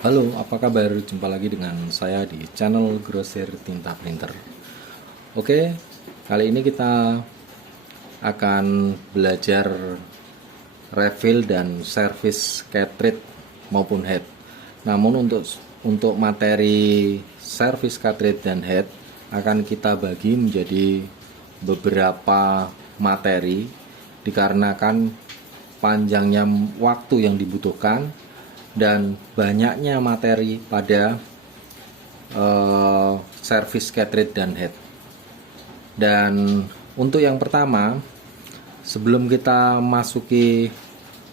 Halo, apa kabar? Jumpa lagi dengan saya di channel Grosir Tinta Printer. Oke, kali ini kita akan belajar refill dan service cartridge maupun head. Namun untuk materi service cartridge dan head akan kita bagi menjadi beberapa materi dikarenakan panjangnya waktu yang dibutuhkan dan banyaknya materi pada service cartridge dan head. Dan untuk yang pertama, sebelum kita masuki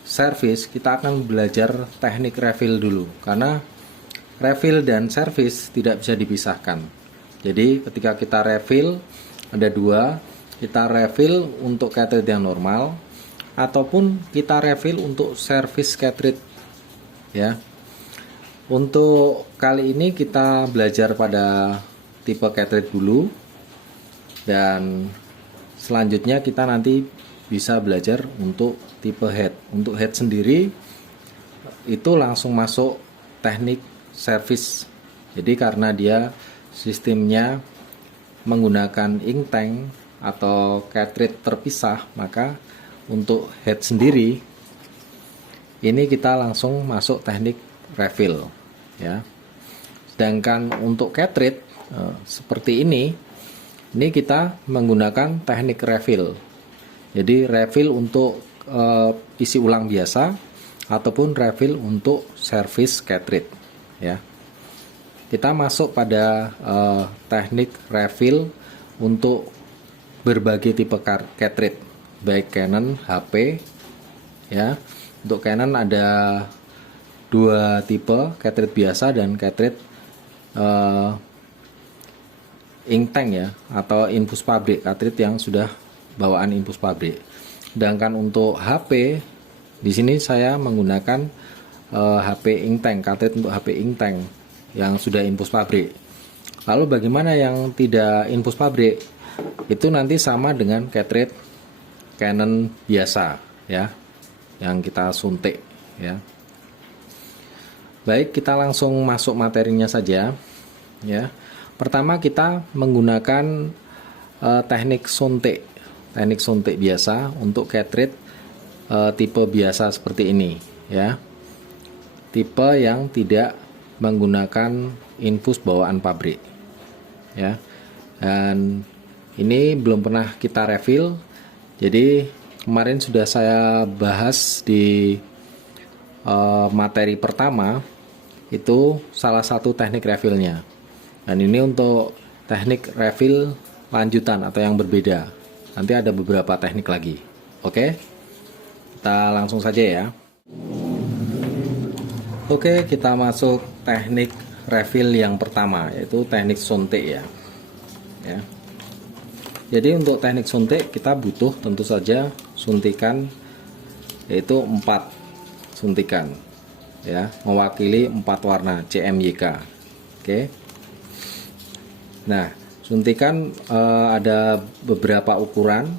service, kita akan belajar teknik refill dulu, karena refill dan service tidak bisa dipisahkan. Jadi ketika kita refill ada dua, kita refill untuk cartridge yang normal ataupun kita refill untuk service cartridge ya. Untuk kali ini kita belajar pada tipe cartridge dulu, dan selanjutnya kita nanti bisa belajar untuk tipe head. Untuk head sendiri itu langsung masuk teknik service. Jadi karena dia sistemnya menggunakan ink tank atau cartridge terpisah, maka untuk head sendiri ini kita langsung masuk teknik refill ya. Sedangkan untuk cartridge seperti ini kita menggunakan teknik refill. Jadi refill untuk isi ulang biasa ataupun refill untuk service cartridge ya. Kita masuk pada teknik refill untuk berbagai tipe cartridge, baik Canon, HP ya. Untuk Canon ada dua tipe, cartridge biasa dan cartridge ink tank ya, atau infus pabrik, cartridge yang sudah bawaan infus pabrik. Sedangkan untuk HP di sini saya menggunakan HP ink tank, cartridge untuk HP ink tank yang sudah infus pabrik. Lalu bagaimana yang tidak infus pabrik? Itu nanti sama dengan cartridge Canon biasa ya, yang kita suntik ya. Baik, kita langsung masuk materinya saja ya. Pertama kita menggunakan teknik suntik biasa untuk cartridge tipe biasa seperti ini ya. Tipe yang tidak menggunakan infus bawaan pabrik ya. Dan ini belum pernah kita refill. Jadi kemarin sudah saya bahas di materi pertama, itu salah satu teknik refillnya. Dan ini untuk teknik refill lanjutan atau yang berbeda. Nanti ada beberapa teknik lagi. Oke, kita langsung saja ya. Oke, kita masuk teknik refill yang pertama, yaitu teknik suntik ya. Jadi untuk teknik suntik kita butuh tentu saja suntikan, yaitu 4 suntikan ya, mewakili 4 warna CMYK. Oke. Nah, suntikan ada beberapa ukuran.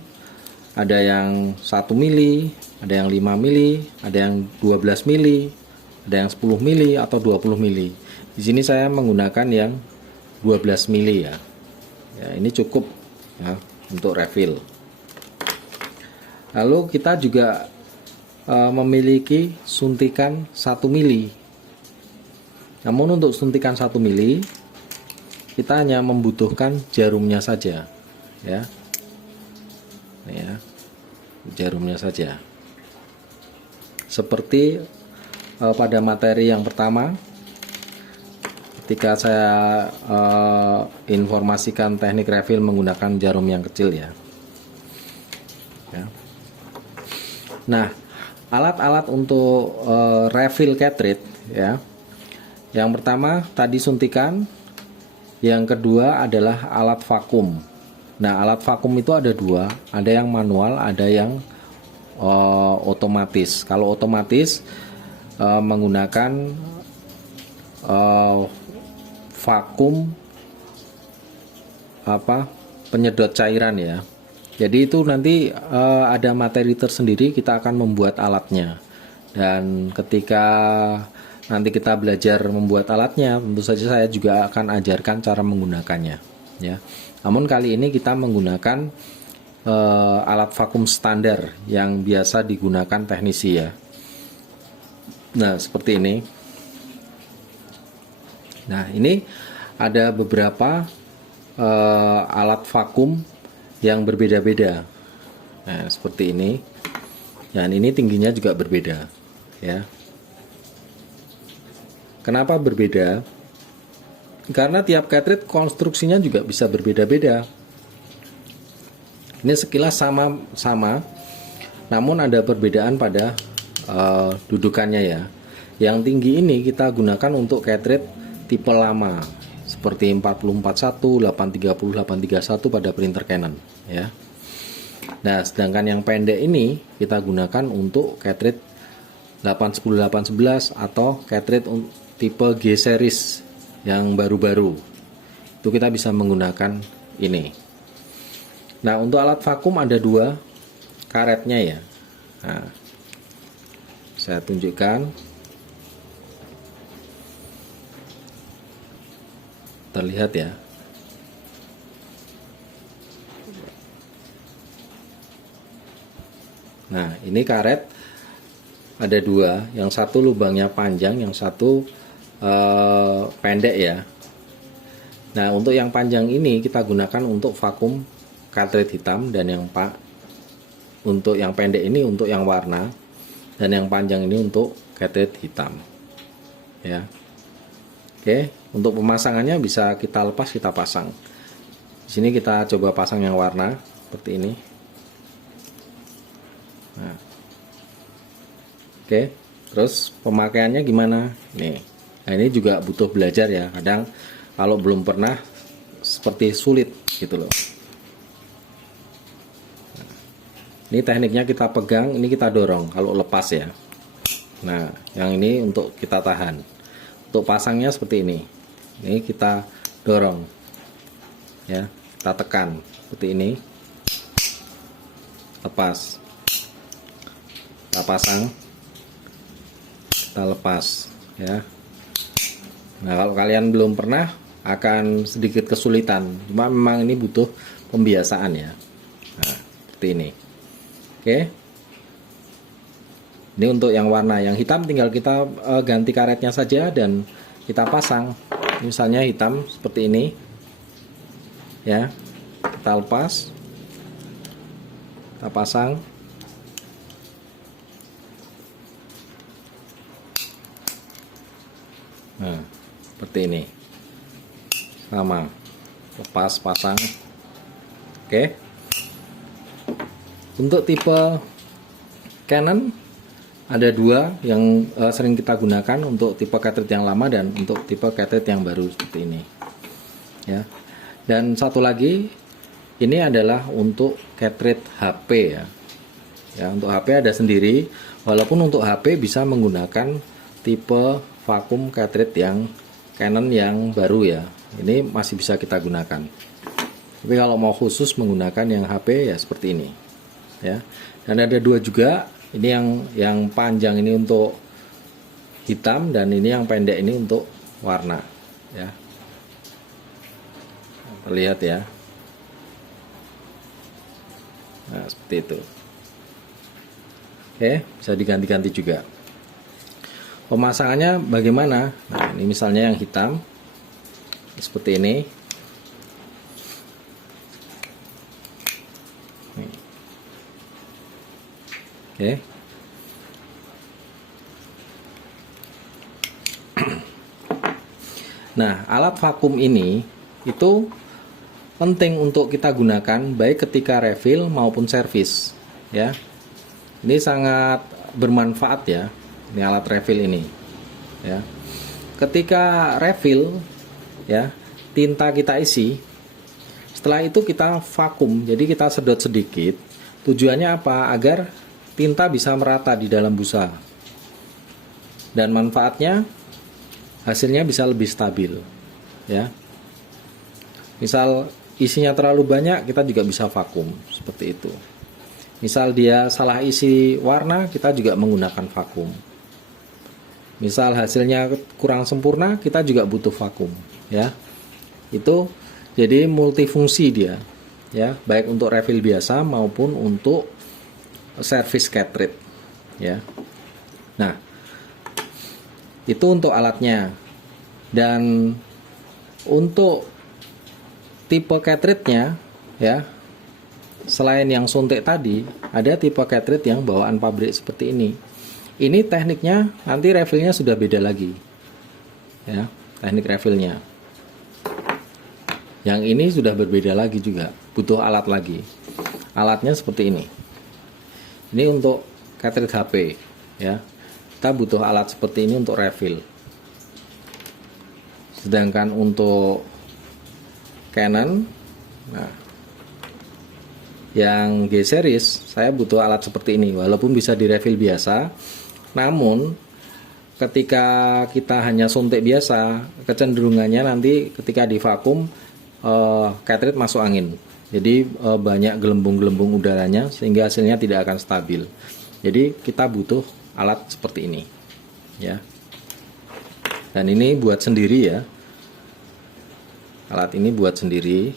Ada yang 1 mili, ada yang 5 mili, ada yang 12 mili, ada yang 10 mili atau 20 mili. Di sini saya menggunakan yang 12 mili ya. Ya, ini cukup ya untuk refill. Lalu kita juga memiliki suntikan 1 mili. Namun untuk suntikan 1 mili kita hanya membutuhkan jarumnya saja ya. Ya, jarumnya saja. Seperti pada materi yang pertama, ketika saya informasikan teknik refill menggunakan jarum yang kecil ya. Nah, alat-alat untuk refill cartridge ya. Yang pertama tadi suntikan, yang kedua adalah alat vakum. Nah, alat vakum itu ada dua, ada yang manual, ada yang otomatis. Kalau otomatis menggunakan vakum penyedot cairan ya. Jadi itu nanti ada materi tersendiri, kita akan membuat alatnya. Dan ketika nanti kita belajar membuat alatnya, tentu saja saya juga akan ajarkan cara menggunakannya, ya. Namun kali ini kita menggunakan alat vakum standar yang biasa digunakan teknisi, ya. Nah, seperti ini. Nah, ini ada beberapa alat vakum yang berbeda-beda. Nah, seperti ini. Dan ini tingginya juga berbeda, ya. Kenapa berbeda? Karena tiap cartridge konstruksinya juga bisa berbeda-beda. Ini sekilas sama, namun ada perbedaan pada dudukannya, ya. Yang tinggi ini kita gunakan untuk cartridge tipe lama seperti 4041, 830, 831 pada printer Canon, ya. Nah, sedangkan yang pendek ini kita gunakan untuk cartridge 810, 811 atau cartridge tipe G series yang baru-baru. Itu kita bisa menggunakan ini. Nah, untuk alat vakum ada 2 karetnya, ya. Nah, saya tunjukkan. Terlihat, ya. Nah, ini karet ada 2, yang satu lubangnya panjang, yang satu pendek, ya. Nah, untuk yang panjang ini kita gunakan untuk vakum cartridge hitam, dan untuk yang pendek ini untuk yang warna, dan yang panjang ini untuk cartridge hitam, ya. Oke, untuk pemasangannya bisa kita lepas, kita pasang. Di sini kita coba pasang yang warna seperti ini. Nah, oke, terus pemakaiannya gimana? Nih, nah ini juga butuh belajar, ya. Kadang kalau belum pernah seperti sulit gitu loh. Nah, ini tekniknya kita pegang, ini kita dorong. Kalau lepas, ya. Nah, yang ini untuk kita tahan. Untuk pasangnya seperti ini. Ini kita dorong, ya. Kita tekan seperti ini. Lepas. Kita pasang, kita lepas, ya. Nah, kalau kalian belum pernah akan sedikit kesulitan, cuma memang ini butuh pembiasaan, ya. Nah, seperti ini. Oke, ini untuk yang warna. Yang hitam tinggal kita ganti karetnya saja dan kita pasang. Misalnya hitam seperti ini, ya. Kita lepas, kita pasang. Nah, seperti ini. Sama. Lepas, pasang. Oke. Untuk tipe Canon ada 2 yang sering kita gunakan, untuk tipe cartridge yang lama dan untuk tipe cartridge yang baru seperti ini, ya. Dan satu lagi, ini adalah untuk cartridge HP, ya. Ya, untuk HP ada sendiri. Walaupun untuk HP bisa menggunakan tipe vakum cartridge yang Canon yang baru, ya. Ini masih bisa kita gunakan. Tapi kalau mau khusus menggunakan yang HP, ya seperti ini, ya. Dan ada 2 juga. Ini yang panjang ini untuk hitam, dan ini yang pendek ini untuk warna, ya. Terlihat, ya. Nah, seperti itu. Oke, bisa diganti-ganti juga. Pemasangannya bagaimana? Nah, ini misalnya yang hitam seperti ini. Nih. Oke. Nah, alat vakum ini itu penting untuk kita gunakan baik ketika refill maupun servis, ya. Ini sangat bermanfaat, ya. Ini alat refill ini, ya. Ketika refill, ya, tinta kita isi. Setelah itu kita vakum, jadi kita sedot sedikit. Tujuannya apa? Agar tinta bisa merata di dalam busa. Dan manfaatnya, hasilnya bisa lebih stabil, ya. Misal isinya terlalu banyak, kita juga bisa vakum seperti itu. Misal dia salah isi warna, kita juga menggunakan vakum. misal hasilnya kurang sempurna, kita juga butuh vakum, ya. Itu jadi multifungsi dia, ya, baik untuk refill biasa maupun untuk service cartridge, ya. Nah, itu untuk alatnya. Dan untuk tipe cartridge-nya, ya, selain yang suntik tadi, ada tipe cartridge yang bawaan pabrik seperti ini. Ini tekniknya nanti refillnya sudah beda lagi, ya, teknik refillnya. Yang ini sudah berbeda lagi juga, butuh alat lagi. Alatnya seperti ini. Ini untuk cartridge HP, ya. Kita butuh alat seperti ini untuk refill. Sedangkan untuk Canon, nah, yang G series saya butuh alat seperti ini, walaupun bisa direfill biasa, namun ketika kita hanya suntik biasa, kecenderungannya nanti ketika divakum cartridge masuk angin, jadi banyak gelembung-gelembung udaranya sehingga hasilnya tidak akan stabil. Jadi kita butuh alat seperti ini, ya. Dan ini buat sendiri, ya. Alat ini buat sendiri.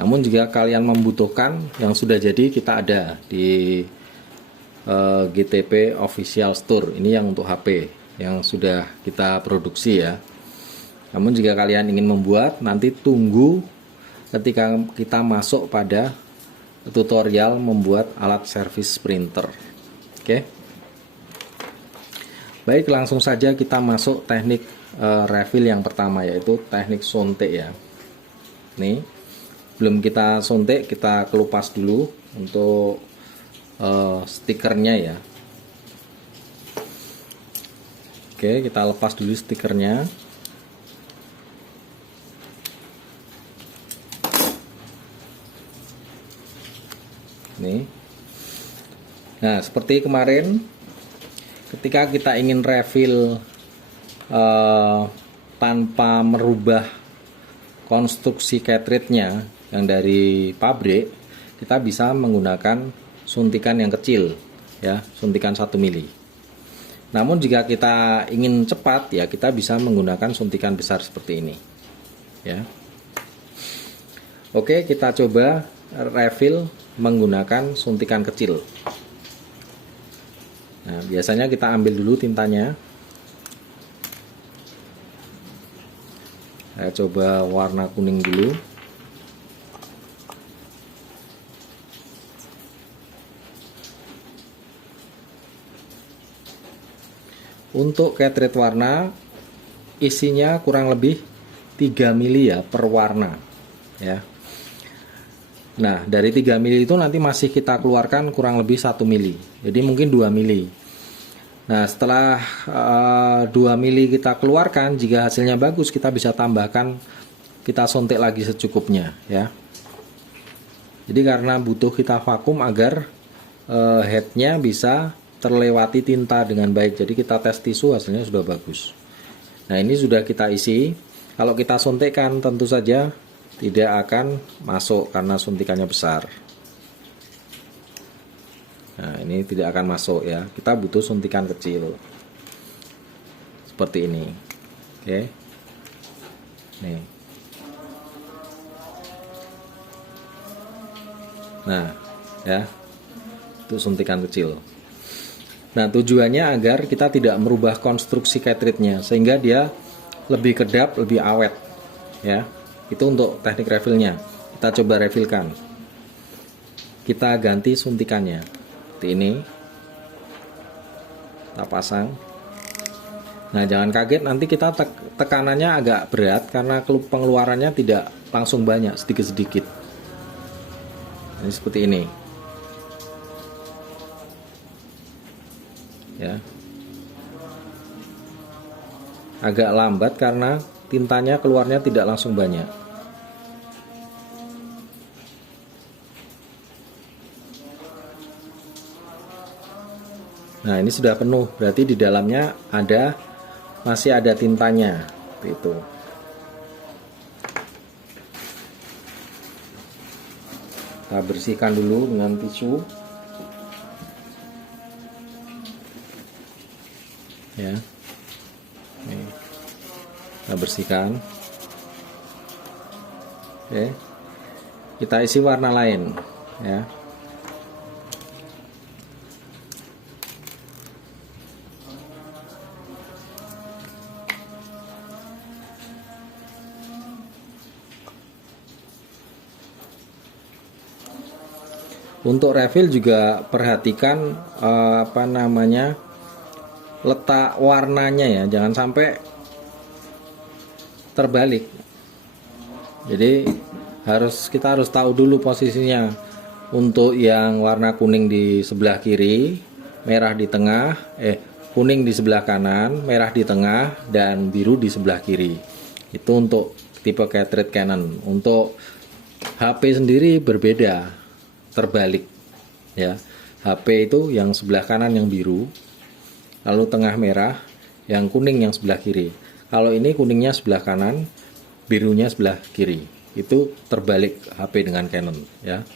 Namun jika kalian membutuhkan yang sudah jadi, kita ada di GTP Official Store. Ini yang untuk HP yang sudah kita produksi, ya. Namun jika kalian ingin membuat, nanti tunggu ketika kita masuk pada tutorial membuat alat service printer. Oke. Baik, langsung saja kita masuk teknik refill yang pertama, yaitu teknik suntik, ya. Nih, belum kita suntik, kita kelupas dulu untuk stikernya, ya. Oke, kita lepas dulu stikernya. Nih. Nah, seperti kemarin ketika kita ingin refill tanpa merubah konstruksi cartridge-nya yang dari pabrik, kita bisa menggunakan suntikan yang kecil, ya, suntikan 1 mili. Namun jika kita ingin cepat, ya, kita bisa menggunakan suntikan besar seperti ini, ya. Oke, kita coba refill menggunakan suntikan kecil. Nah, biasanya kita ambil dulu tintanya. Saya coba warna kuning dulu. Untuk cartridge warna, isinya kurang lebih 3 mili, ya, per warna, ya. Nah, dari 3 mili itu nanti masih kita keluarkan kurang lebih 1 mili. Jadi mungkin 2 mili. Nah, setelah 2 mili kita keluarkan, jika hasilnya bagus, kita bisa tambahkan, kita suntik lagi secukupnya, ya. Jadi karena butuh kita vakum agar headnya bisa terlewati tinta dengan baik. Jadi kita tes tisu, hasilnya sudah bagus. Nah, ini sudah kita isi. Kalau kita suntikkan, tentu saja tidak akan masuk karena suntikannya besar. Nah, ini tidak akan masuk, ya. Kita butuh suntikan kecil seperti ini. Oke. Nih. Nah, ya. Itu suntikan kecil. Nah, tujuannya agar kita tidak merubah konstruksi cartridge-nya sehingga dia lebih kedap, lebih awet, ya. Itu untuk teknik refillnya. Kita coba refillkan. Kita ganti suntikannya. Seperti ini. Kita pasang. Nah, jangan kaget nanti kita tekanannya agak berat karena pengeluarannya tidak langsung banyak, sedikit-sedikit. Ini seperti ini. Ya. Agak lambat karena tintanya keluarnya tidak langsung banyak. Nah, ini sudah penuh, berarti di dalamnya masih ada tintanya, seperti itu. Kita bersihkan dulu dengan tisu. ya. Nih, kita bersihkan. Oke, kita isi warna lain ya. Untuk refill juga perhatikan letak warnanya ya, jangan sampai terbalik. Jadi kita harus tahu dulu posisinya. Untuk yang warna kuning di sebelah kiri, merah di tengah, kuning di sebelah kanan, merah di tengah, dan biru di sebelah kiri. Itu untuk tipe cartridge Canon. Untuk HP sendiri berbeda, terbalik ya. HP itu yang sebelah kanan yang biru, lalu tengah merah, yang kuning yang sebelah kiri. Kalau ini kuningnya sebelah kanan, birunya sebelah kiri. Itu terbalik HP dengan Canon ya.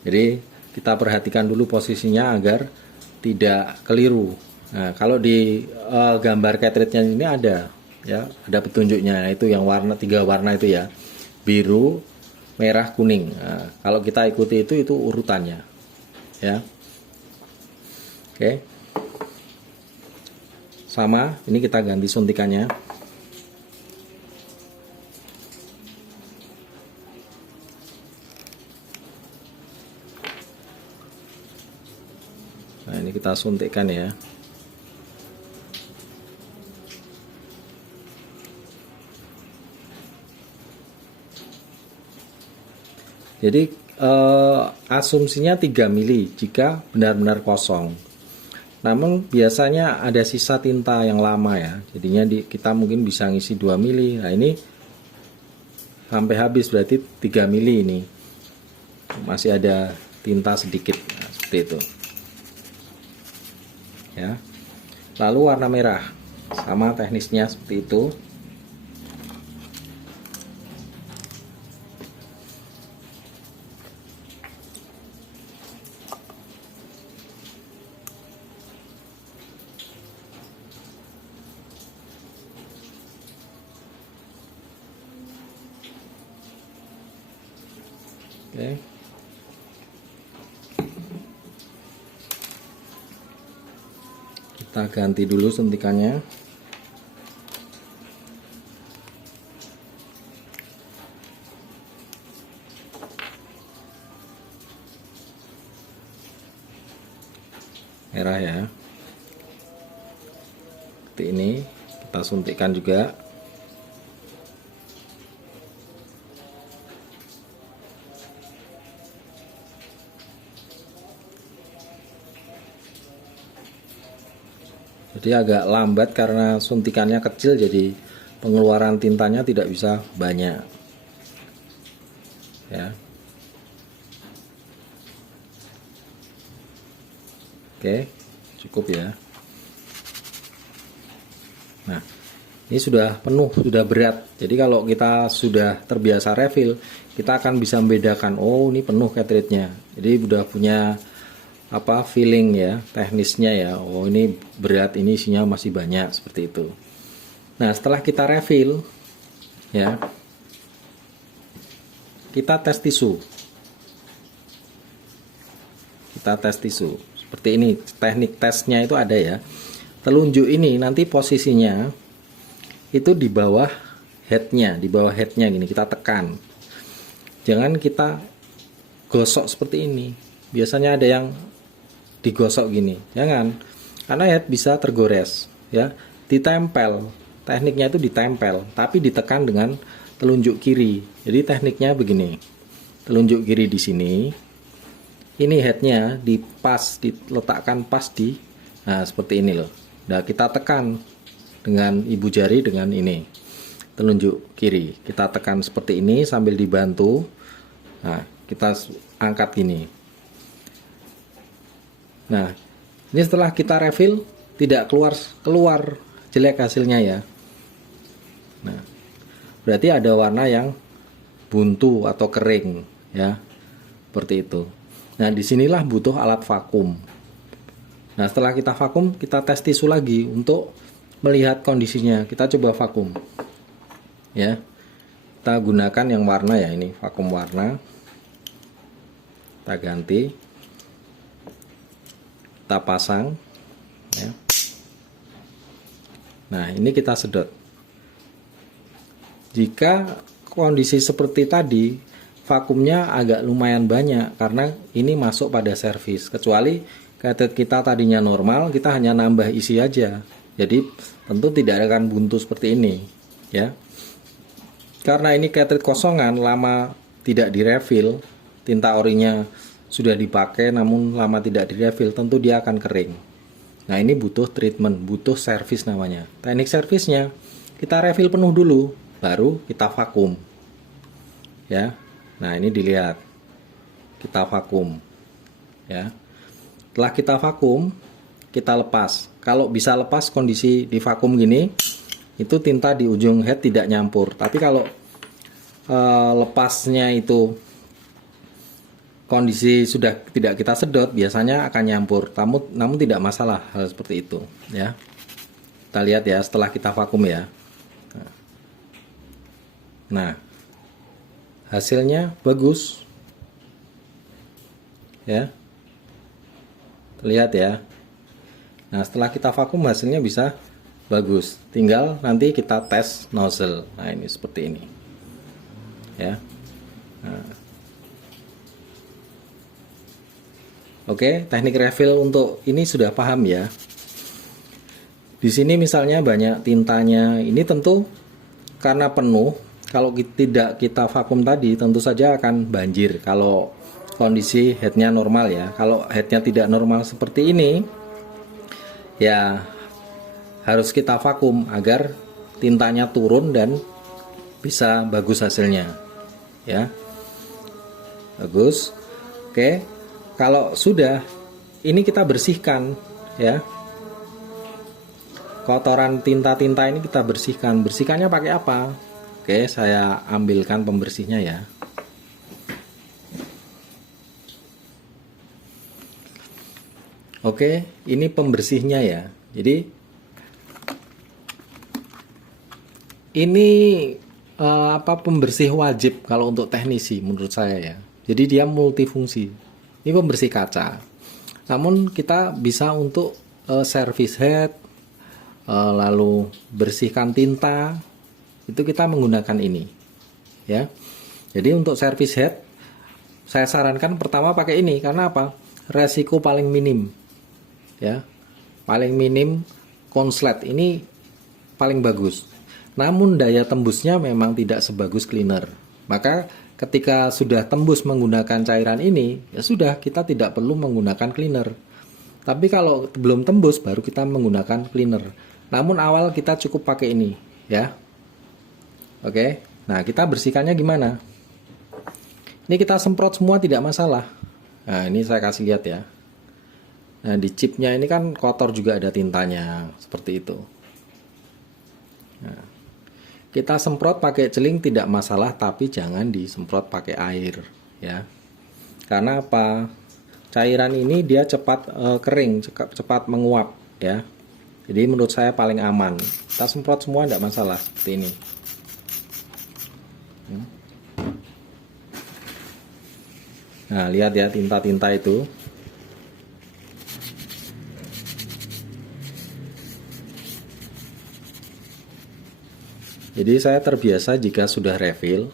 Jadi kita perhatikan dulu posisinya agar tidak keliru. Nah, kalau di gambar cartridge-nya ini ada ya, ada petunjuknya, itu yang warna 3 warna itu ya. Biru, merah, kuning. Nah, kalau kita ikuti itu urutannya ya. Oke. Sama, ini kita ganti suntikannya. Nah, ini kita suntikkan ya. Jadi asumsinya 3 mili jika benar-benar kosong. Namun biasanya ada sisa tinta yang lama ya. Jadinya kita mungkin bisa ngisi 2 mili. Nah, ini sampai habis berarti 3 mili ini. Masih ada tinta sedikit. Nah, seperti itu. Ya. Lalu warna merah. Sama teknisnya seperti itu. Oke. Kita ganti dulu suntikannya. Merah ya. Seperti ini kita suntikkan juga. Jadi agak lambat karena suntikannya kecil, jadi pengeluaran tintanya tidak bisa banyak ya. Oke, cukup ya. Nah, ini sudah penuh, sudah berat. Jadi kalau kita sudah terbiasa refill, kita akan bisa membedakan, oh ini penuh cartridge-nya. Jadi udah punya feeling ya, teknisnya ya. Oh ini berat, ini isinya masih banyak, seperti itu. Nah, setelah kita refill ya, kita tes tisu. Kita tes tisu. Seperti ini, teknik tesnya itu ada ya. Telunjuk ini nanti posisinya itu di bawah headnya, gini, kita tekan. Jangan kita gosok seperti ini. Biasanya ada yang digosok gini, jangan, karena head bisa tergores ya. Ditempel, tekniknya itu ditempel, tapi ditekan dengan telunjuk kiri. Jadi tekniknya begini, telunjuk kiri di sini, ini headnya diletakkan pas di, nah seperti ini loh. Nah, kita tekan dengan ibu jari dengan ini telunjuk kiri, kita tekan seperti ini sambil dibantu. Nah, kita angkat gini. Nah, ini setelah kita refill tidak keluar jelek hasilnya ya. Nah, berarti ada warna yang buntu atau kering ya, seperti itu. Nah, disinilah butuh alat vakum. Nah, setelah kita vakum, kita tes tisu lagi untuk melihat kondisinya, kita coba vakum ya. Kita gunakan yang warna ya, ini vakum warna, kita ganti, kita pasang ya. Nah, ini kita sedot. Jika kondisi seperti tadi, vakumnya agak lumayan banyak karena ini masuk pada servis. Kecuali cartridge kita tadinya normal, kita hanya nambah isi aja. Jadi tentu tidak akan buntu seperti ini ya. Karena ini cartridge kosongan, lama tidak direfill, tinta orinya sudah dipakai namun lama tidak direfill, tentu dia akan kering. Nah, ini butuh treatment, butuh servis namanya. Teknik servisnya, kita refill penuh dulu, baru kita vakum ya. Nah, ini dilihat, kita vakum ya. Setelah kita vakum, kita lepas. Kalau bisa lepas kondisi di vakum gini, itu tinta di ujung head tidak nyampur. Tapi kalau lepasnya itu kondisi sudah tidak kita sedot, biasanya akan nyampur. Namun tidak masalah hal seperti itu ya. Kita lihat ya setelah kita vakum ya. Nah, hasilnya bagus ya, terlihat ya. Nah, setelah kita vakum hasilnya bisa bagus, tinggal nanti kita tes nozzle. Nah, ini seperti ini ya. Nah. Oke, teknik refill untuk ini sudah paham ya. Di sini misalnya banyak tintanya, ini tentu karena penuh. Kalau tidak kita vakum tadi, tentu saja akan banjir. Kalau kondisi headnya normal ya. Kalau headnya tidak normal seperti ini, ya harus kita vakum agar tintanya turun dan bisa bagus hasilnya ya. Bagus. Oke, kalau sudah, ini kita bersihkan ya. Kotoran tinta-tinta ini kita bersihkan. Bersihkannya pakai apa? Oke, saya ambilkan pembersihnya ya. Oke, ini pembersihnya ya. Jadi ini pembersih wajib kalau untuk teknisi menurut saya ya. Jadi dia multifungsi. Ini pembersih kaca. Namun kita bisa untuk servis head, lalu bersihkan tinta, itu kita menggunakan ini ya. Jadi untuk servis head saya sarankan pertama pakai ini, karena apa? Resiko paling minim ya, paling minim konslet ini paling bagus. Namun daya tembusnya memang tidak sebagus cleaner. Maka ketika sudah tembus menggunakan cairan ini, ya sudah, kita tidak perlu menggunakan cleaner. Tapi kalau belum tembus baru kita menggunakan cleaner. Namun awal kita cukup pakai ini ya. Oke. Nah, kita bersihkannya gimana? Ini kita semprot semua tidak masalah. Nah, ini saya kasih lihat ya. Nah, di chipnya ini kan kotor juga, ada tintanya seperti itu. Nah, kita semprot pakai celing tidak masalah, tapi jangan disemprot pakai air ya. Karena apa? Cairan ini dia cepat kering, cepat menguap ya. Jadi menurut saya paling aman. Kita semprot semua tidak masalah seperti ini. Nah, lihat ya tinta-tinta itu. Jadi saya terbiasa jika sudah refill,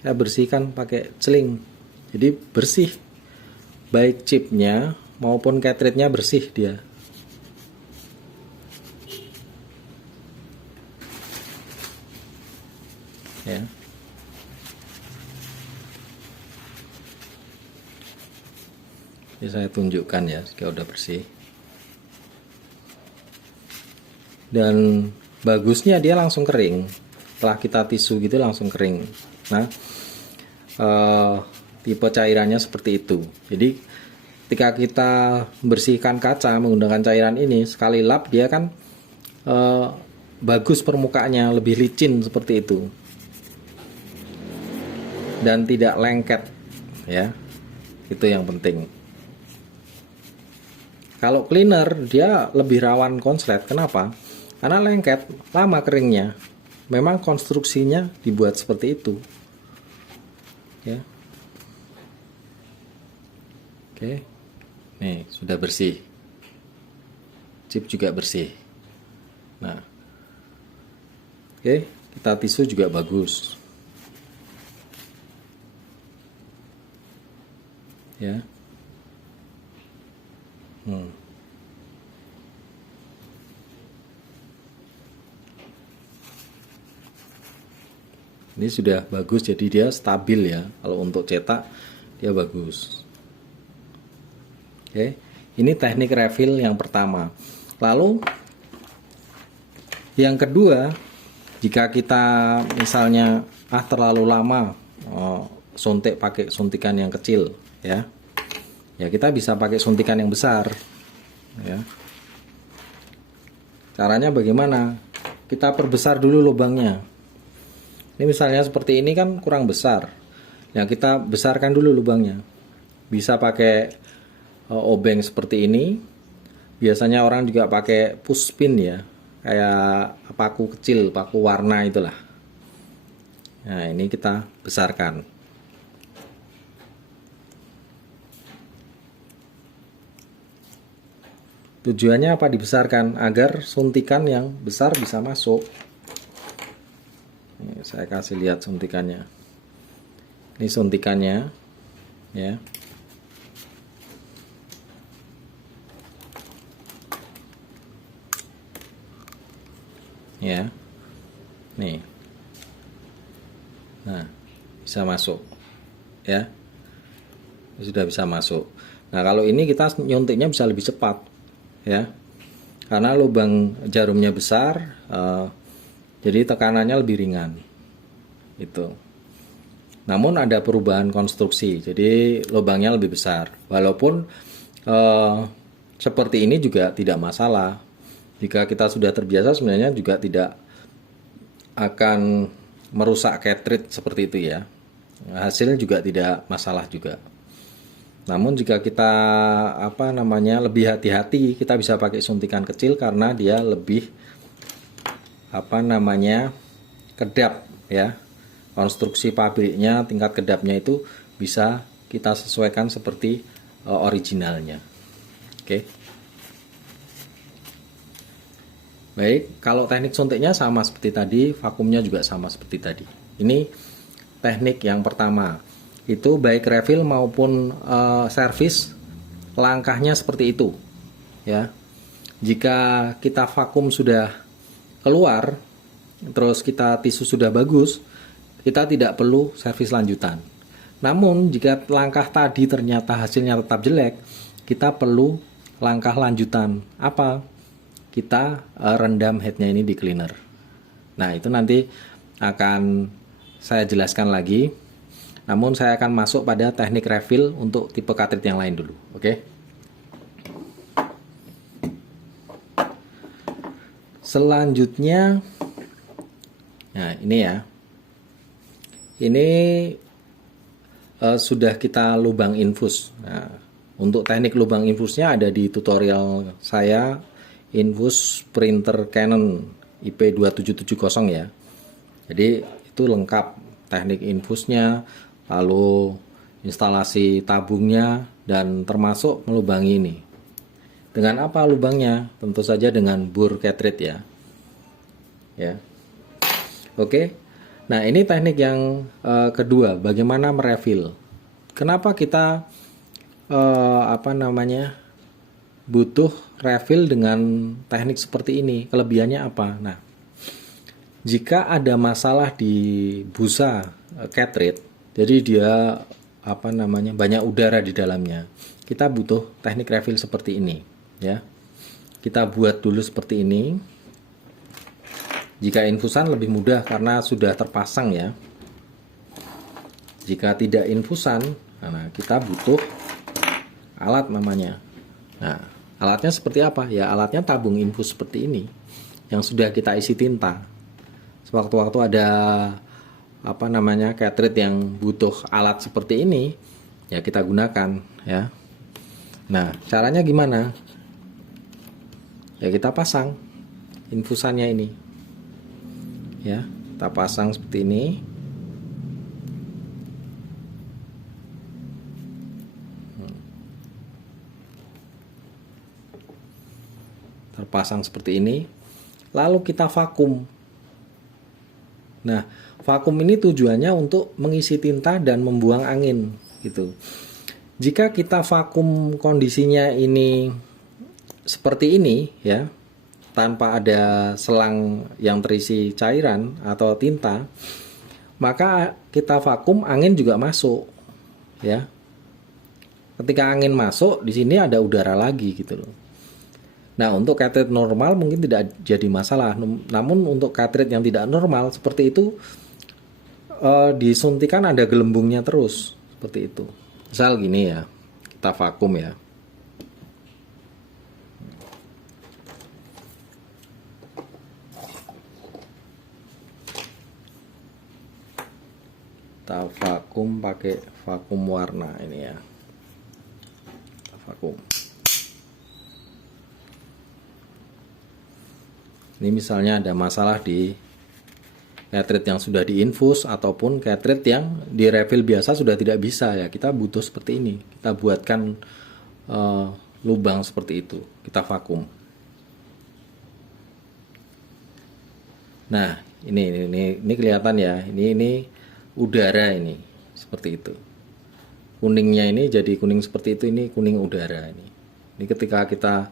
saya bersihkan pakai celing. Jadi bersih, baik chipnya maupun cartridge-nya bersih dia. Ya. Jadi saya tunjukkan ya jika udah bersih. Dan bagusnya dia langsung kering. Setelah kita tisu gitu langsung kering. Nah, tipe cairannya seperti itu. Jadi ketika kita bersihkan kaca menggunakan cairan ini, sekali lap dia kan bagus permukaannya, lebih licin seperti itu. Dan tidak lengket ya. Itu yang penting. Kalau cleaner dia lebih rawan konslet. Kenapa? Karena lengket, lama keringnya. Memang konstruksinya dibuat seperti itu. Ya. Oke. Nih, sudah bersih. Chip juga bersih. Nah. Oke, kita tisu juga bagus. Ya. Ini sudah bagus, jadi dia stabil ya. Kalau untuk cetak dia bagus. Oke, ini teknik refill yang pertama. Lalu yang kedua, jika kita misalnya terlalu lama suntik pakai suntikan yang kecil ya. Ya kita bisa pakai suntikan yang besar ya. Caranya bagaimana? Kita perbesar dulu lubangnya. Ini misalnya seperti ini kan kurang besar. Yang kita besarkan dulu lubangnya. Bisa pakai obeng seperti ini. Biasanya orang juga pakai push pin ya. Kayak paku kecil, paku warna itulah. Nah, ini kita besarkan. Tujuannya apa dibesarkan? Agar suntikan yang besar bisa masuk. Ini saya kasih lihat suntikannya. Ini suntikannya, ya. Ya, nih. Nah, bisa masuk, ya. Sudah bisa masuk. Nah, kalau ini kita nyuntiknya bisa lebih cepat, ya. Karena lubang jarumnya besar. Jadi tekanannya lebih ringan itu. Namun ada perubahan konstruksi, jadi lubangnya lebih besar. Walaupun seperti ini juga tidak masalah. Jika kita sudah terbiasa sebenarnya juga tidak akan merusak cartridge seperti itu ya. Hasilnya juga tidak masalah juga. Namun jika kita lebih hati-hati, kita bisa pakai suntikan kecil karena dia lebih kedap ya. Konstruksi pabriknya, tingkat kedapnya itu bisa kita sesuaikan seperti originalnya. Oke. Baik, kalau teknik suntiknya sama seperti tadi, vakumnya juga sama seperti tadi. Ini teknik yang pertama. Itu baik refill maupun servis, langkahnya seperti itu ya. Jika kita vakum sudah keluar, terus kita tisu sudah bagus, kita tidak perlu servis lanjutan. Namun jika langkah tadi ternyata hasilnya tetap jelek, kita perlu langkah lanjutan. Apa? Kita rendam headnya ini di cleaner. Nah, itu nanti akan saya jelaskan lagi. Namun saya akan masuk pada teknik refill untuk tipe cartridge yang lain dulu. Oke. Selanjutnya, nah ini ya. Ini sudah kita lubang infus. Nah, untuk teknik lubang infusnya ada di tutorial saya, infus printer Canon IP2770 ya. Jadi itu lengkap teknik infusnya, lalu instalasi tabungnya, dan termasuk melubangi ini. Dengan apa lubangnya? Tentu saja dengan bur cartridge ya. Ya. Oke. Nah, ini teknik yang kedua, bagaimana merefill. Kenapa kita butuh refill dengan teknik seperti ini? Kelebihannya apa? Nah, jika ada masalah di busa cartridge, jadi dia banyak udara di dalamnya, kita butuh teknik refill seperti ini ya. Kita buat dulu seperti ini. Jika infusan lebih mudah karena sudah terpasang ya. Jika tidak infusan, nah kita butuh alat namanya. Nah, alatnya seperti apa? Ya, alatnya tabung infus seperti ini yang sudah kita isi tinta. Sewaktu-waktu ada cartridge yang butuh alat seperti ini, ya kita gunakan ya. Nah, caranya gimana? Ya kita pasang infusannya ini. Ya, kita pasang seperti ini. Terpasang seperti ini. Lalu kita vakum. Nah, vakum ini tujuannya untuk mengisi tinta dan membuang angin gitu. Jika kita vakum kondisinya ini seperti ini ya, tanpa ada selang yang terisi cairan atau tinta, maka kita vakum, angin juga masuk ya. Ketika angin masuk, di sini ada udara lagi gitu loh. Nah, untuk cartridge normal mungkin tidak jadi masalah. Namun untuk cartridge yang tidak normal seperti itu, disuntikan ada gelembungnya terus seperti itu. Misal gini ya, kita vakum ya. Kita vakum pakai vakum warna ini ya. Kita vakum. Ini misalnya ada masalah di cartridge yang sudah diinfus ataupun cartridge yang di refill biasa sudah tidak bisa ya. Kita butuh seperti ini. Kita buatkan lubang seperti itu. Kita vakum. Nah, ini kelihatan ya. Ini udara ini seperti itu. Kuningnya ini jadi kuning seperti itu, ini kuning udara ini. Ini ketika kita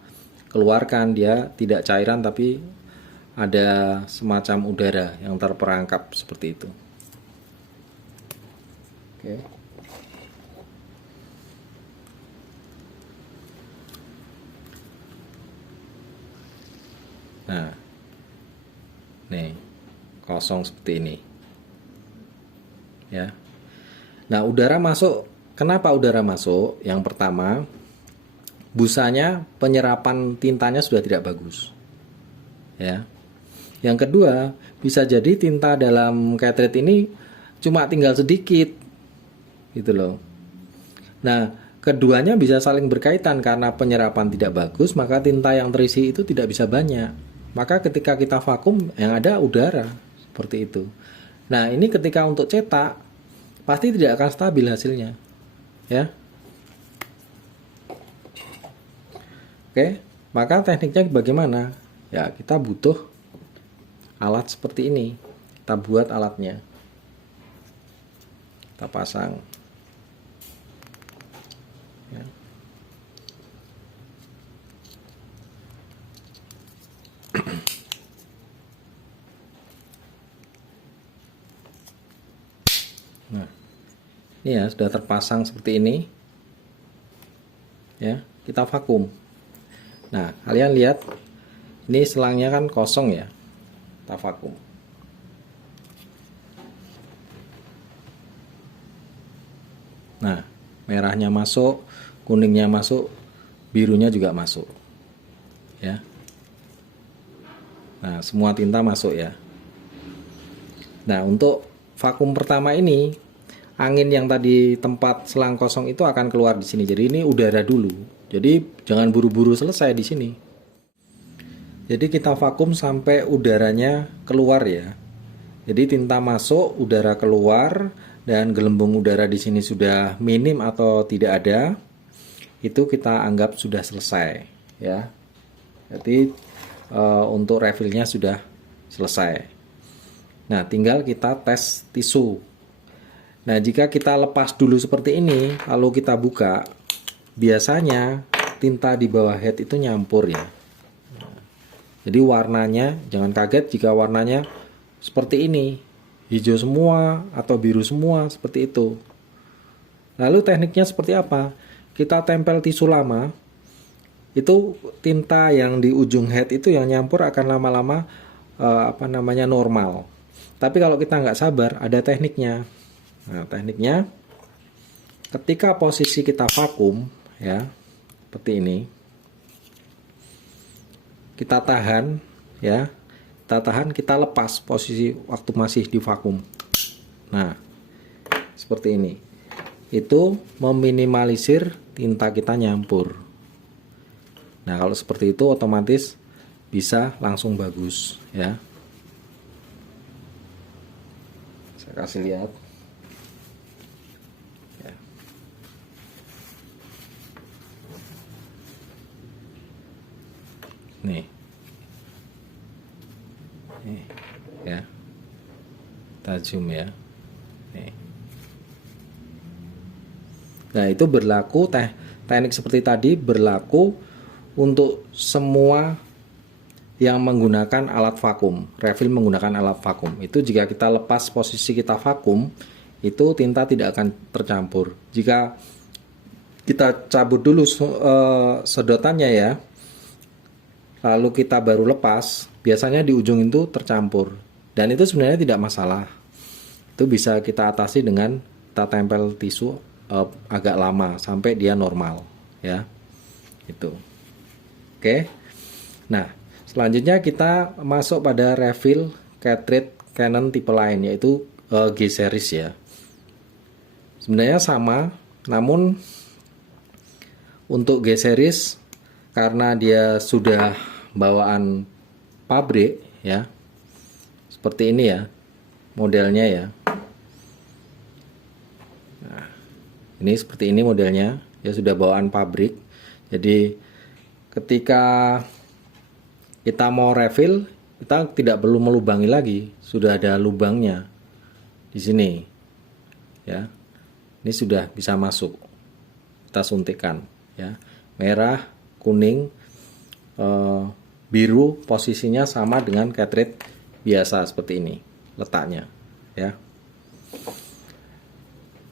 keluarkan dia tidak cairan tapi ada semacam udara yang terperangkap seperti itu. Oke. Nah, nih kosong seperti ini. Ya. Nah, udara masuk. Kenapa udara masuk? Yang pertama, busanya penyerapan tintanya sudah tidak bagus. Ya. Yang kedua, bisa jadi tinta dalam cartridge ini cuma tinggal sedikit. Gitu loh. Nah, keduanya bisa saling berkaitan karena penyerapan tidak bagus, maka tinta yang terisi itu tidak bisa banyak. Maka ketika kita vakum yang ada udara seperti itu. Nah, ini ketika untuk cetak pasti tidak akan stabil hasilnya. Ya. Oke, maka tekniknya bagaimana? Ya, kita butuh alat seperti ini. Kita buat alatnya. Kita pasang. Ya. Nah, ini ya sudah terpasang seperti ini. Ya, kita vakum. Nah, kalian lihat ini selangnya kan kosong ya. Kita vakum. Nah, merahnya masuk, kuningnya masuk, birunya juga masuk. Ya. Nah, semua tinta masuk ya. Nah, untuk vakum pertama ini, angin yang tadi tempat selang kosong itu akan keluar di sini. Jadi ini udara dulu. Jadi jangan buru-buru selesai di sini. Jadi kita vakum sampai udaranya keluar ya. Jadi tinta masuk, udara keluar, dan gelembung udara di sini sudah minim atau tidak ada. Itu kita anggap sudah selesai ya. Jadi untuk refillnya sudah selesai. Nah, tinggal kita tes tisu. Nah, jika kita lepas dulu seperti ini, lalu kita buka, biasanya tinta di bawah head itu nyampur ya. Jadi warnanya, jangan kaget jika warnanya seperti ini, hijau semua atau biru semua, seperti itu. Lalu tekniknya seperti apa? Kita tempel tisu lama, itu tinta yang di ujung head itu yang nyampur akan lama-lama normal. Tapi kalau kita nggak sabar, ada tekniknya. Nah, tekniknya ketika posisi kita vakum ya, seperti ini. Kita tahan ya. Kita lepas posisi waktu masih di vakum. Nah, seperti ini. Itu meminimalisir tinta kita nyampur. Nah, kalau seperti itu otomatis bisa langsung bagus ya. Saya kasih lihat ya. Nih ya, kita zoom ya. Nih. Nah, itu berlaku teknik seperti tadi berlaku untuk semua yang menggunakan alat vakum. Refill menggunakan alat vakum. Itu jika kita lepas posisi kita vakum, itu tinta tidak akan tercampur. Jika kita cabut dulu sedotannya ya, lalu kita baru lepas, biasanya di ujung itu tercampur. Dan itu sebenarnya tidak masalah. Itu bisa kita atasi dengan kita tempel tisu agak lama sampai dia normal ya. Itu. Oke. Nah, selanjutnya kita masuk pada refill cartridge Canon tipe lain, yaitu G series ya. Sebenarnya sama, namun untuk G series karena dia sudah bawaan pabrik ya, seperti ini ya modelnya ya. Nah, ini seperti ini modelnya ya, sudah bawaan pabrik. Jadi ketika kita mau refill, kita tidak perlu melubangi lagi, sudah ada lubangnya di sini ya. Ini sudah bisa masuk, kita suntikkan ya. Merah, kuning, biru posisinya sama dengan cartridge biasa seperti ini letaknya ya.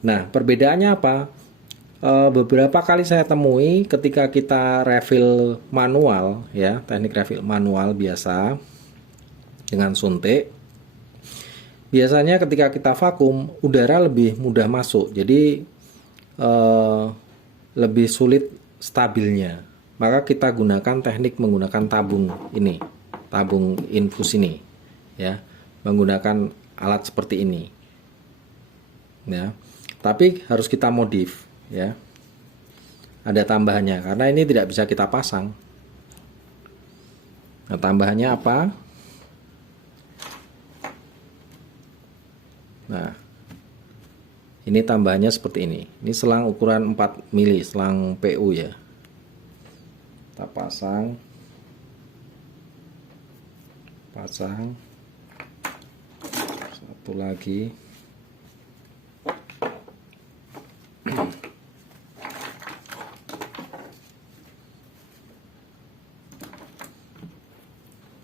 Nah, perbedaannya apa? Beberapa kali saya temui ketika kita refill manual ya, teknik refill manual biasa dengan suntik, biasanya ketika kita vakum udara lebih mudah masuk, jadi lebih sulit stabilnya. Maka kita gunakan teknik menggunakan tabung ini, tabung infus ini ya, menggunakan alat seperti ini ya. Tapi harus kita modif ya, ada tambahannya karena ini tidak bisa kita pasang. Nah, tambahannya apa? Nah, ini tambahannya seperti ini. Ini selang ukuran 4 mili, selang PU ya. Kita pasang, satu lagi.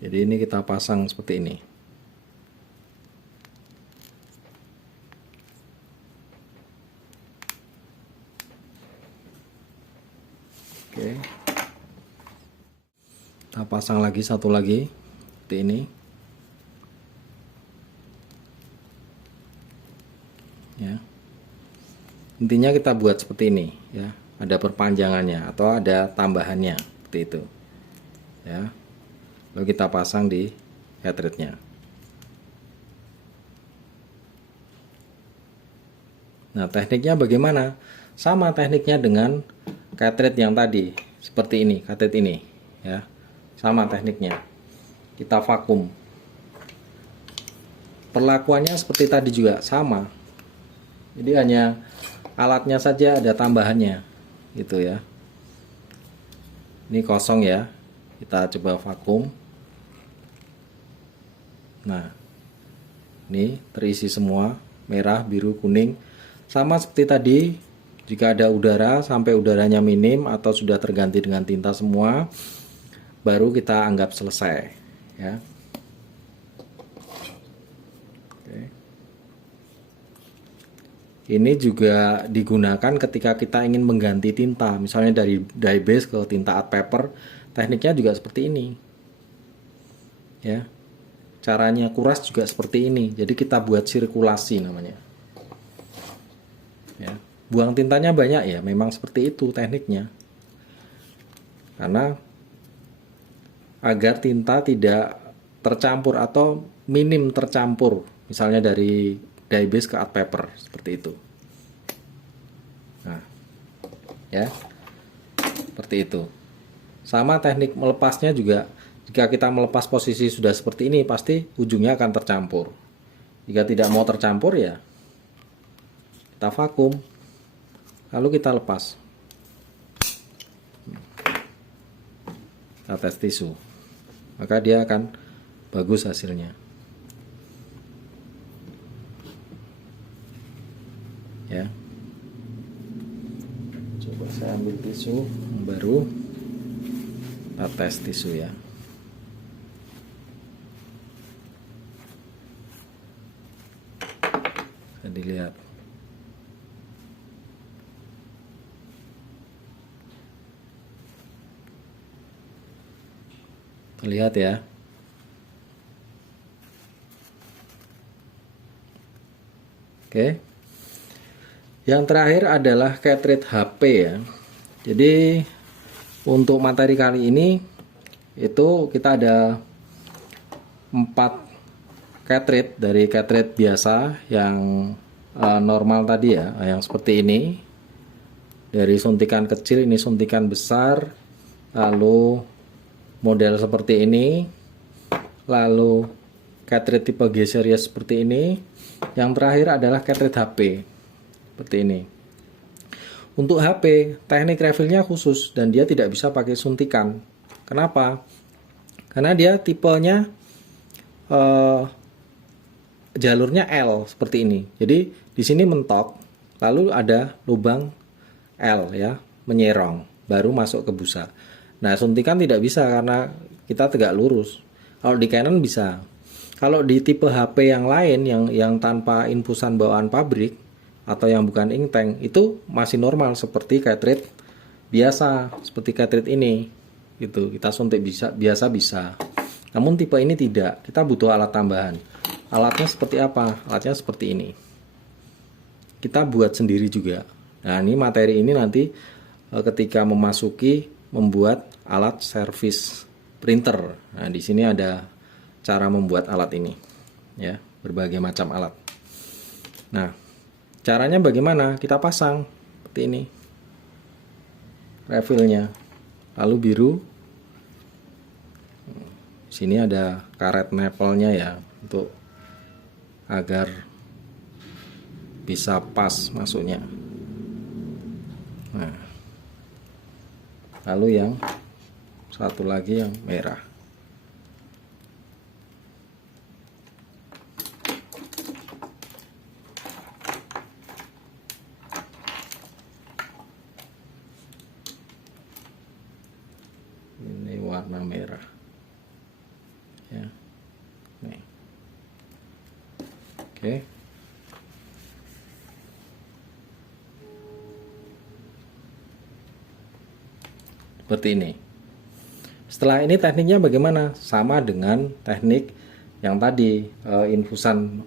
Jadi ini kita pasang seperti ini. Oke. Kita pasang lagi satu lagi seperti ini. Ya. Intinya kita buat seperti ini ya. Ada perpanjangannya atau ada tambahannya seperti itu. Ya. Lalu kita pasang di cartridge-nya. Nah, tekniknya bagaimana? Sama tekniknya dengan cartridge yang tadi, seperti ini, cartridge ini, ya. Sama tekniknya. Kita vakum. Perlakuannya seperti tadi juga sama. Jadi hanya alatnya saja ada tambahannya, gitu ya. Ini kosong ya. Kita coba vakum. Nah, ini terisi semua, merah, biru, kuning. Sama seperti tadi, jika ada udara sampai udaranya minim atau sudah terganti dengan tinta semua, baru kita anggap selesai ya. Oke. Ini juga digunakan ketika kita ingin mengganti tinta, misalnya dari dye base ke tinta art paper. Tekniknya juga seperti ini ya. Caranya kuras juga seperti ini. Jadi kita buat sirkulasi namanya ya. Buang tintanya banyak ya, memang seperti itu tekniknya. Karena agar tinta tidak tercampur atau minim tercampur, misalnya dari dye base ke art paper seperti itu. Nah, ya. Seperti itu. Sama teknik melepasnya juga Jika kita melepas posisi sudah seperti ini, pasti ujungnya akan tercampur. Jika tidak mau tercampur, ya kita vakum, lalu kita lepas. Kita tes tisu, maka dia akan bagus hasilnya. Ya, coba saya ambil tisu yang baru, kita tes tisu ya. Bisa dilihat. Terlihat ya. Oke. Yang terakhir adalah cartridge HP ya. Jadi untuk materi kali ini itu kita ada 4 cartridge, dari cartridge biasa yang normal tadi ya, yang seperti ini. Dari suntikan kecil, ini suntikan besar, lalu model seperti ini, lalu cartridge tipe G series seperti ini. Yang terakhir adalah cartridge HP seperti ini. Untuk HP, teknik refillnya khusus dan dia tidak bisa pakai suntikan. Kenapa? Karena dia tipenya jalurnya L seperti ini. Jadi di sini mentok, lalu ada lubang L ya, menyerong, baru masuk ke busa. Nah, suntikan tidak bisa karena kita tegak lurus. Kalau di Canon bisa. Kalau di tipe HP yang lain yang tanpa infusan bawaan pabrik atau yang bukan ink tank, itu masih normal seperti cartridge biasa, seperti cartridge ini. Gitu. Kita suntik biasa bisa. Namun tipe ini tidak. Kita butuh alat tambahan. Alatnya seperti apa? Alatnya seperti ini. Kita buat sendiri juga. Nah, ini materi ini nanti ketika membuat alat service printer. Nah, di sini ada cara membuat alat ini, ya, berbagai macam alat. Nah, caranya bagaimana? Kita pasang seperti ini, refillnya, lalu biru. Di sini ada karet nepelnya ya, untuk agar bisa pas masuknya. Nah, lalu yang satu lagi yang merah. Ini warna merah. Ya. Nih. Oke. Seperti ini. Setelah ini tekniknya bagaimana? Sama dengan teknik yang tadi, infusan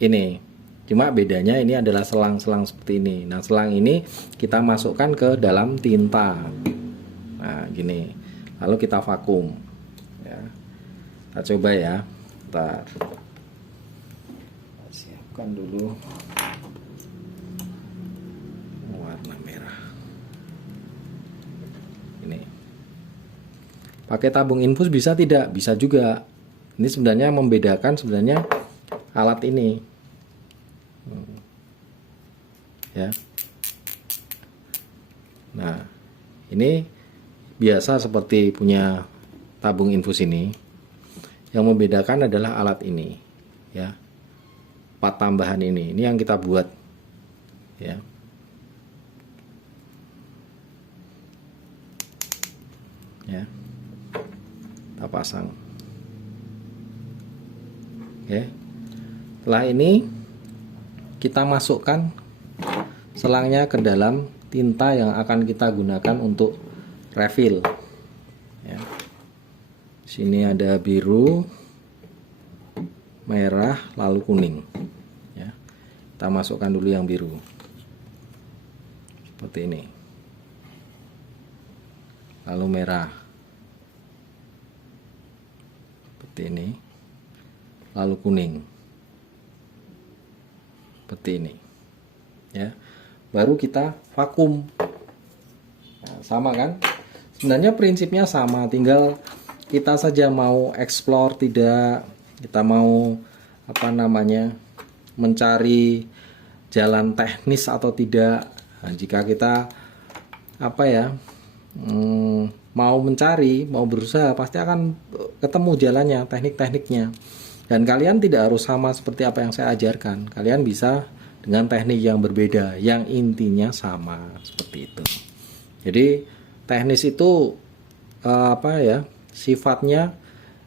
ini. Cuma bedanya ini adalah selang-selang seperti ini. Nah, selang ini kita masukkan ke dalam tinta. Nah, gini. Lalu kita vakum. Ya. Kita coba ya. Bentar. Siapkan dulu warna merah. Ini. Pakai tabung infus bisa tidak? Bisa juga. Ini sebenarnya membedakan sebenarnya alat ini. Ya. Nah, ini biasa seperti punya tabung infus ini. Yang membedakan adalah alat ini, ya. Part tambahan ini yang kita buat, ya. Ya. Kita pasang. Oke. Setelah ini kita masukkan selangnya ke dalam tinta yang akan kita gunakan untuk refill. Ya. Sini ada biru, merah, lalu kuning. Ya. Kita masukkan dulu yang biru. Seperti ini. Lalu merah. Seperti ini. Lalu kuning. Seperti ini. Ya. Baru kita vakum. Nah, sama kan? Sebenarnya prinsipnya sama, tinggal kita saja mau explore tidak, kita mau apa namanya mencari jalan teknis atau tidak. Nah, jika kita apa ya mau mencari, mau berusaha, pasti akan ketemu jalannya, teknik-tekniknya. Dan kalian tidak harus sama seperti apa yang saya ajarkan. Kalian bisa dengan teknik yang berbeda, yang intinya sama seperti itu. Jadi teknis itu apa ya, sifatnya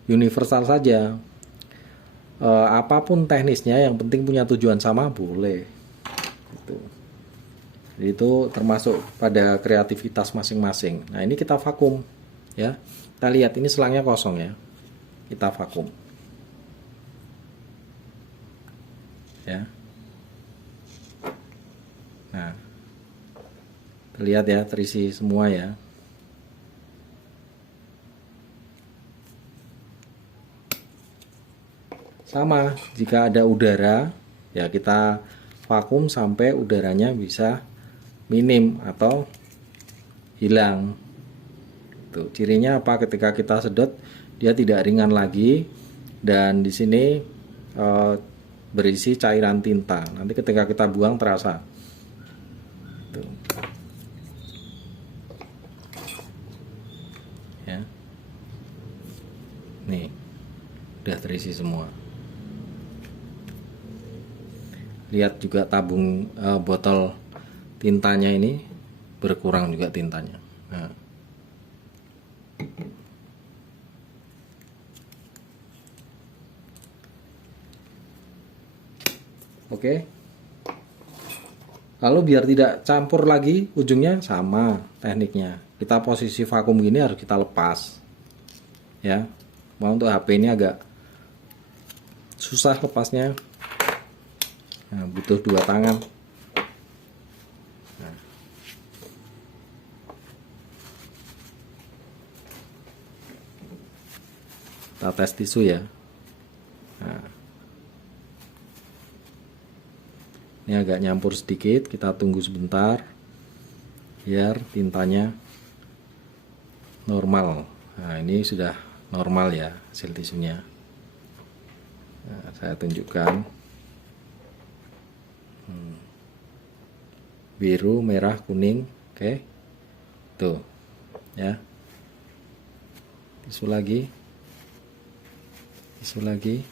universal saja. Apapun teknisnya, yang penting punya tujuan sama, boleh. Gitu. Jadi itu termasuk pada kreativitas masing-masing. Nah ini kita vakum, ya. Kita lihat ini selangnya kosong ya. Kita vakum. Ya. Nah, terlihat ya, terisi semua ya. Sama, jika ada udara, ya kita vakum sampai udaranya bisa minim atau hilang. Tuh, cirinya apa? Ketika kita sedot, dia tidak ringan lagi, dan di sini berisi cairan tinta. Nanti ketika kita buang terasa. Tuh. Ya. Nih, udah terisi semua. Lihat juga tabung botol tintanya ini berkurang juga tintanya. Nah. Oke. Lalu biar tidak campur lagi, ujungnya sama tekniknya. Kita posisi vakum gini harus kita lepas. Ya. Mau untuk HP ini agak susah lepasnya. Nah, butuh 2 tangan. Nah. Kita tes tisu ya. Nah. Ini agak nyampur sedikit, kita tunggu sebentar biar tintanya normal. Nah, ini sudah normal ya hasil tisunya. Nah, saya tunjukkan. Biru, merah, kuning, oke. Tuh, ya. Tisu lagi. Tisu lagi.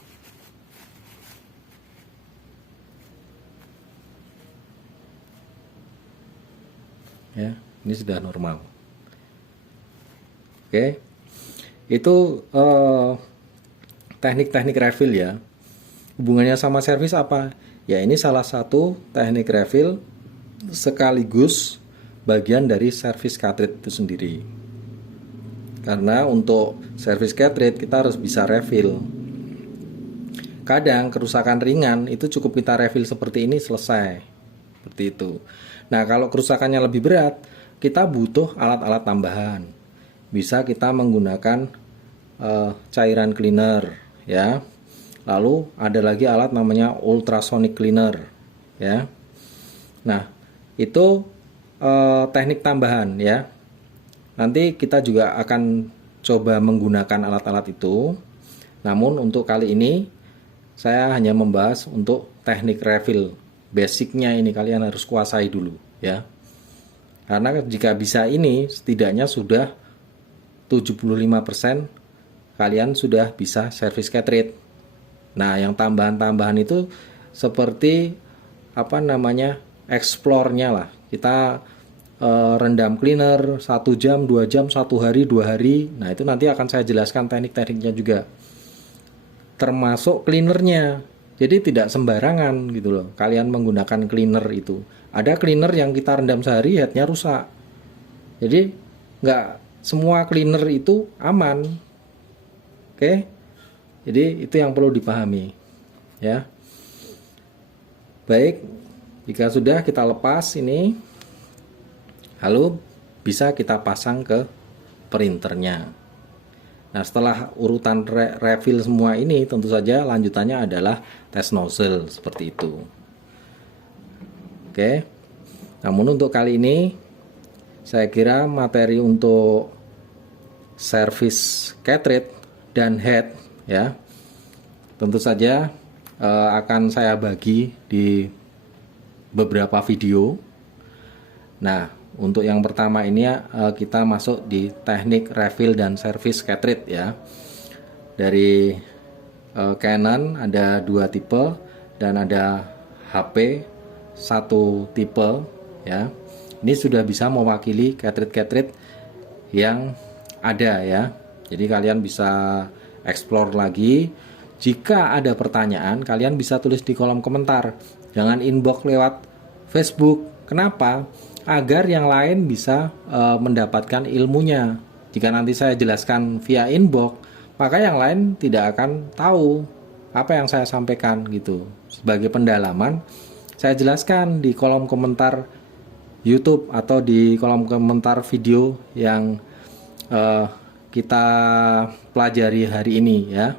Ya, ini sudah normal. Oke. Itu teknik-teknik refill ya. Hubungannya sama servis apa? Ya, ini salah satu teknik refill sekaligus bagian dari servis cartridge itu sendiri. Karena untuk servis cartridge kita harus bisa refill. Kadang kerusakan ringan itu cukup kita refill seperti ini selesai. Seperti itu. Nah, kalau kerusakannya lebih berat, kita butuh alat-alat tambahan. Bisa kita menggunakan cairan cleaner ya. Lalu ada lagi alat namanya ultrasonic cleaner ya. Nah, itu teknik tambahan ya. Nanti kita juga akan coba menggunakan alat-alat itu. Namun untuk kali ini saya hanya membahas untuk teknik refill. Basicnya ini kalian harus kuasai dulu ya. Karena jika bisa ini setidaknya sudah 75% kalian sudah bisa servis cartridge. Nah, yang tambahan-tambahan itu seperti apa namanya? Explore-nya lah. Kita rendam cleaner 1 jam, 2 jam, 1 hari, 2 hari. Nah, itu nanti akan saya jelaskan teknik-tekniknya juga. Termasuk cleanernya. Jadi tidak sembarangan gitu loh. Kalian menggunakan cleaner itu. Ada cleaner yang kita rendam sehari headnya rusak. Jadi nggak semua cleaner itu aman. Oke. Jadi itu yang perlu dipahami. Ya. Baik. Jika sudah kita lepas ini, lalu bisa kita pasang ke printernya. Nah, setelah urutan refill semua ini, tentu saja lanjutannya adalah tes nozzle seperti itu. Oke. Namun untuk kali ini saya kira materi untuk service cartridge dan head ya. Tentu saja akan saya bagi di beberapa video. Nah, untuk yang pertama ini kita masuk di teknik refill dan service cartridge ya. Dari Canon ada 2 tipe dan ada HP 1 tipe ya. Ini sudah bisa mewakili cartridge-cartridge yang ada ya. Jadi kalian bisa explore lagi. Jika ada pertanyaan, kalian bisa tulis di kolom komentar. Jangan inbox lewat Facebook. Kenapa? Agar yang lain bisa mendapatkan ilmunya. Jika nanti saya jelaskan via inbox, maka yang lain tidak akan tahu apa yang saya sampaikan gitu. Sebagai pendalaman, saya jelaskan di kolom komentar YouTube atau di kolom komentar video yang kita pelajari hari ini ya.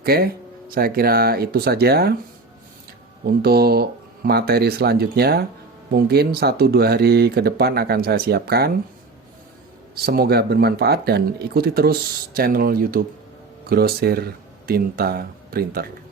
Oke, saya kira itu saja. Untuk materi selanjutnya mungkin 1-2 hari ke depan akan saya siapkan. Semoga bermanfaat dan ikuti terus channel YouTube Grosir Tinta Printer.